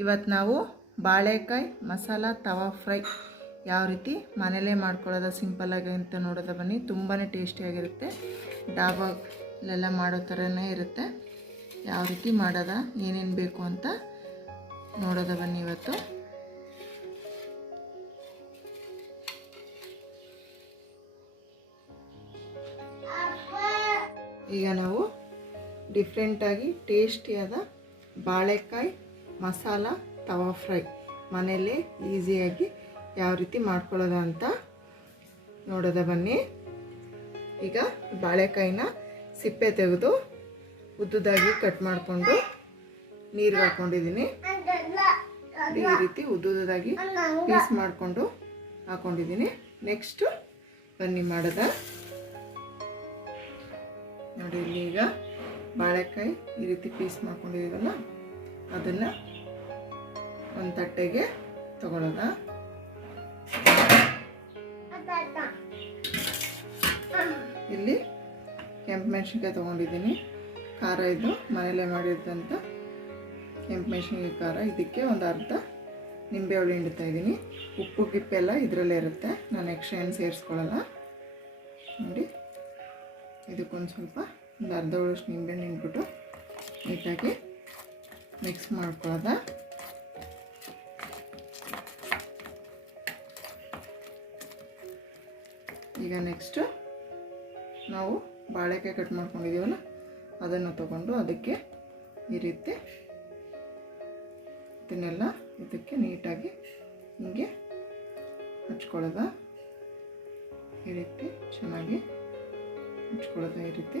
ಇವತ್ತು ನಾವು ಬಾಳೆಕಾಯಿ ಮಸಾಲ ತವಾ ಫ್ರೈ ಯಾವ ರೀತಿ ಮನೇಲೇ ಮಾಡ್ಕೊಳ್ಳೋದು ಸಿಂಪಲ್ಲಾಗಿ ಅಂತ ನೋಡೋದು ಬನ್ನಿ. ತುಂಬಾ ಟೇಸ್ಟಿಯಾಗಿರುತ್ತೆ. ಡಾಬಾಲೆಲ್ಲ ಮಾಡೋ ಥರನೇ ಇರುತ್ತೆ. ಯಾವ ರೀತಿ ಮಾಡೋದ ಏನೇನು ಬೇಕು ಅಂತ ನೋಡೋದ ಬನ್ನಿ ಇವತ್ತು. ಈಗ ನಾವು ಡಿಫ್ರೆಂಟಾಗಿ ಟೇಸ್ಟಿಯಾದ ಬಾಳೆಕಾಯಿ ಮಸಾಲ ತವಾ ಫ್ರೈ ಮನೆಯಲ್ಲೇ ಈಸಿಯಾಗಿ ಯಾವ ರೀತಿ ಮಾಡ್ಕೊಳ್ಳೋದ ಅಂತ ನೋಡೋದ ಬನ್ನಿ. ಈಗ ಬಾಳೆಕಾಯಿನ ಸಿಪ್ಪೆ ತೆಗೆದು ಉದ್ದುದಾಗಿ ಕಟ್ ಮಾಡಿಕೊಂಡು ನೀರಿಗೆ ಹಾಕ್ಕೊಂಡಿದ್ದೀನಿ. ಈ ರೀತಿ ಉದ್ದುದಾಗಿ ಪೀಸ್ ಮಾಡಿಕೊಂಡು ಹಾಕ್ಕೊಂಡಿದ್ದೀನಿ. ನೆಕ್ಸ್ಟು ಬನ್ನಿ ಮಾಡೋದ ನೋಡಿ. ಇಲ್ಲಿ ಈಗ ಬಾಳೆಕಾಯಿ ಈ ರೀತಿ ಪೀಸ್ ಮಾಡ್ಕೊಂಡಿದ್ದೀವಲ್ಲ ಅದನ್ನು ಒಂದು ತಟ್ಟೆಗೆ ತಗೊಳ್ಳೋದ. ಇಲ್ಲಿ ಕೆಂಪು ಮೆಣಸಿನ್ಕಾಯಿ ತೊಗೊಂಡಿದ್ದೀನಿ. ಖಾರ ಇದು ಮನೆಯಲ್ಲೇ ಮಾಡಿದಂಥ ಕೆಂಪು ಮೆಣಸಿನ್ಕಾಯಿ ಖಾರ. ಇದಕ್ಕೆ ಒಂದು ಅರ್ಧ ನಿಂಬೆ ಹುಳಿ ಹಿಂಡ್ತಾ ಇದ್ದೀನಿ. ಉಪ್ಪು ಗಿಪ್ಪೆಲ್ಲ ಇದರಲ್ಲೇ ಇರುತ್ತೆ, ನಾನು ಎಕ್ಸ್ಟ್ರಾ ಏನು ಸೇರಿಸ್ಕೊಳ್ಳಲ್ಲ. ನೋಡಿ ಇದಕ್ಕೊಂದು ಸ್ವಲ್ಪ ಒಂದು ಅರ್ಧ ಹುಳಷ್ಟು ನಿಂಬೆಹಣ್ಣು ಹಿಂಡ್ಬಿಟ್ಟು ನೀಟಾಗಿ ಮಿಕ್ಸ್ ಮಾಡ್ಕೊಳ್ಳೋದ. ಈಗ ನೆಕ್ಸ್ಟು ನಾವು ಬಾಳೆಕಾಯಿ ಕಟ್ ಮಾಡ್ಕೊಂಡಿದ್ದೀವಲ್ಲ ಅದನ್ನು ತಗೊಂಡು ಅದಕ್ಕೆ ಈ ರೀತಿ ಇದನ್ನೆಲ್ಲ ಇದಕ್ಕೆ ನೀಟಾಗಿ ಹಿಂಗೆ ಹಚ್ಕೊಳ್ಳೋದ. ಈ ರೀತಿ ಚೆನ್ನಾಗಿ ಹಚ್ಕೊಳ್ಳೋದ. ಈ ರೀತಿ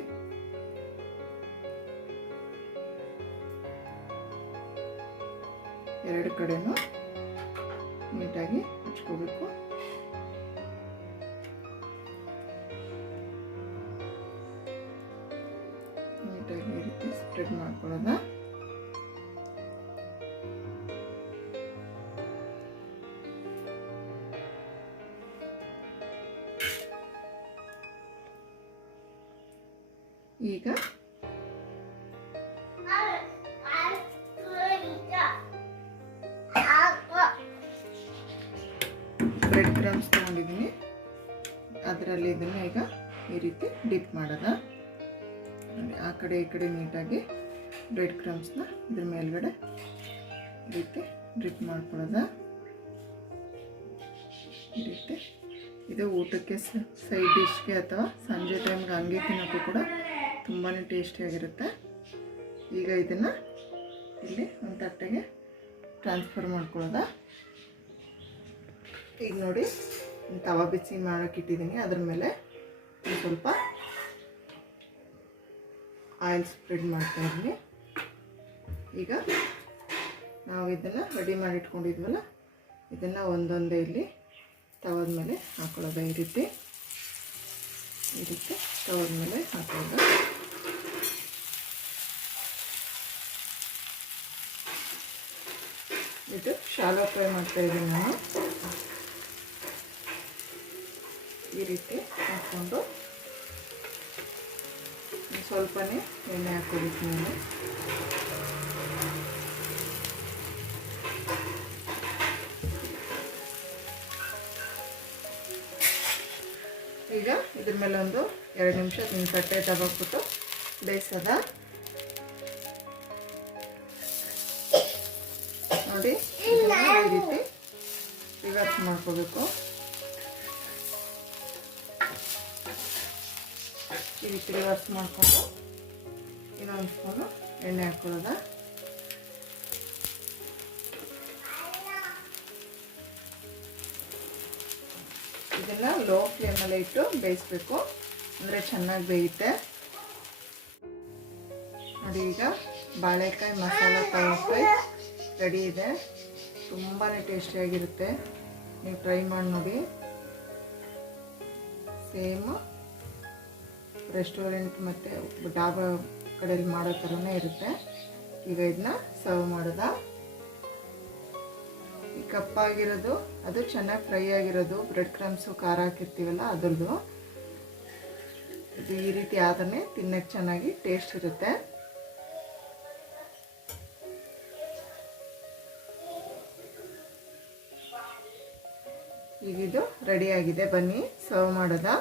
ಎರಡು ಕಡೆನೂ ನೀಟಾಗಿ ಹಚ್ಕೋಬೇಕು. ನೀಟಾಗಿ ಈ ರೀತಿ ಸ್ಪ್ರೆಡ್ ಮಾಡ್ಕೊಳ್ಳೋದ. ಈಗ ಬ್ರೆಡ್ ಕ್ರಮ್ಸ್ ತೊಗೊಂಡಿದ್ದೀನಿ, ಅದರಲ್ಲಿ ಇದನ್ನು ಈಗ ಈ ರೀತಿ ಡಿಪ್ ಮಾಡೋದ. ಆ ಕಡೆ ಈ ಕಡೆ ನೀಟಾಗಿ ಬ್ರೆಡ್ ಕ್ರಮ್ಸ್ನ ಇದ್ರ ಮೇಲ್ಗಡೆ ಈ ರೀತಿ ಡ್ರಿಪ್ ಮಾಡ್ಕೊಳ್ಳೋದ. ಈ ರೀತಿ ಇದು ಊಟಕ್ಕೆ ಸೈಡ್ ಡಿಶ್ಗೆ ಅಥವಾ ಸಂಜೆ ಟೈಮ್ಗೆ ಹಂಗೆ ತಿನ್ನೋಕ್ಕೂ ಕೂಡ ತುಂಬಾ ಟೇಸ್ಟಿಯಾಗಿರುತ್ತೆ. ಈಗ ಇದನ್ನು ಇಲ್ಲಿ ಒಂದು ತಟ್ಟೆಗೆ ಟ್ರಾನ್ಸ್ಫರ್ ಮಾಡ್ಕೊಳ್ಳೋದ. ಈಗ ನೋಡಿ ತವಾ ಬಿಸಿ ಮಾಡೋಕೆ ಇಟ್ಟಿದ್ದೀನಿ. ಅದ್ರ ಮೇಲೆ ಒಂದು ಸ್ವಲ್ಪ ಆಯಿಲ್ ಸ್ಪ್ರೆಡ್ ಮಾಡ್ತಾ ಇದ್ದೀನಿ. ಈಗ ನಾವು ಇದನ್ನು ರೆಡಿ ಮಾಡಿ ಇಟ್ಕೊಂಡಿದ್ವಲ್ಲ ಇದನ್ನು ಒಂದೊಂದೇ ಇಲ್ಲಿ ತವದ ಮೇಲೆ ಹಾಕೊಳ್ಳೋದು. ಈ ರೀತಿ ತವದ ಮೇಲೆ ಹಾಕೊಳ್ಳೋದು. ಇದು ಶಾಲೋ ಫ್ರೈ ಮಾಡ್ತಾ ಇದ್ದೀನಿ ನಾನು. ಈ ರೀತಿ ಹಾಕ್ಕೊಂಡು ಸ್ವಲ್ಪನೇ ಎಣ್ಣೆ ಹಾಕ್ಕೊಳ್ತೀನಿ ನಾನು. ಈಗ ಇದ್ರ ಮೇಲೆ ಒಂದು 2 ನಿಮಿಷ ತಟ್ಟೆ ತಗೋಬಿಟ್ಟು ಬೇಯಿಸೋದ. ನೋಡಿ ಈ ರೀತಿ ರಿವರ್ಸ್ ಮಾಡ್ಕೋಬೇಕು. ಈ ರೀತಿ ರಿವರ್ಸ್ ಮಾಡಿಕೊಂಡು ಇನ್ನೊಂದು ಸ್ಪೂನು ಎಣ್ಣೆ ಹಾಕ್ಕೊಳ್ಳೋದ. ಇದನ್ನು ಲೋ ಫ್ಲೇಮಲ್ಲೇ ಇಟ್ಟು ಬೇಯಿಸ್ಬೇಕು, ಅಂದರೆ ಚೆನ್ನಾಗಿ ಬೇಯುತ್ತೆ. ನೋಡಿ ಈಗ ಬಾಳೆಕಾಯಿ ಮಸಾಲ ತವಾ ಫ್ರೈ ರೆಡಿ ಇದೆ. ತುಂಬಾ ಟೇಸ್ಟಿಯಾಗಿರುತ್ತೆ. ನೀವು ಟ್ರೈ ಮಾಡಿ ನೋಡಿ. ಸೇಮ್ ರೆಸ್ಟೋರೆಂಟ್ ಮತ್ತು ಡಾಬಾ ಕಡೆಯಲ್ಲಿ ಮಾಡೋ ಥರನೇ ಇರುತ್ತೆ. ಈಗ ಇದನ್ನ ಸರ್ವ್ ಮಾಡೋದ. ಈ ಕಪ್ಪಾಗಿರೋದು ಅದು ಚೆನ್ನಾಗಿ ಫ್ರೈ ಆಗಿರೋದು ಬ್ರೆಡ್ ಕ್ರಮ್ಸು ಖಾರ ಹಾಕಿರ್ತೀವಲ್ಲ ಅದ್ರದ್ದು. ಇದು ಈ ರೀತಿ ಆದ್ರೆ ತಿನ್ನಕ್ಕೆ ಚೆನ್ನಾಗಿ ಟೇಸ್ಟ್ ಇರುತ್ತೆ. ಈಗ ಇದು ರೆಡಿಯಾಗಿದೆ, ಬನ್ನಿ ಸರ್ವ್ ಮಾಡೋದಾ.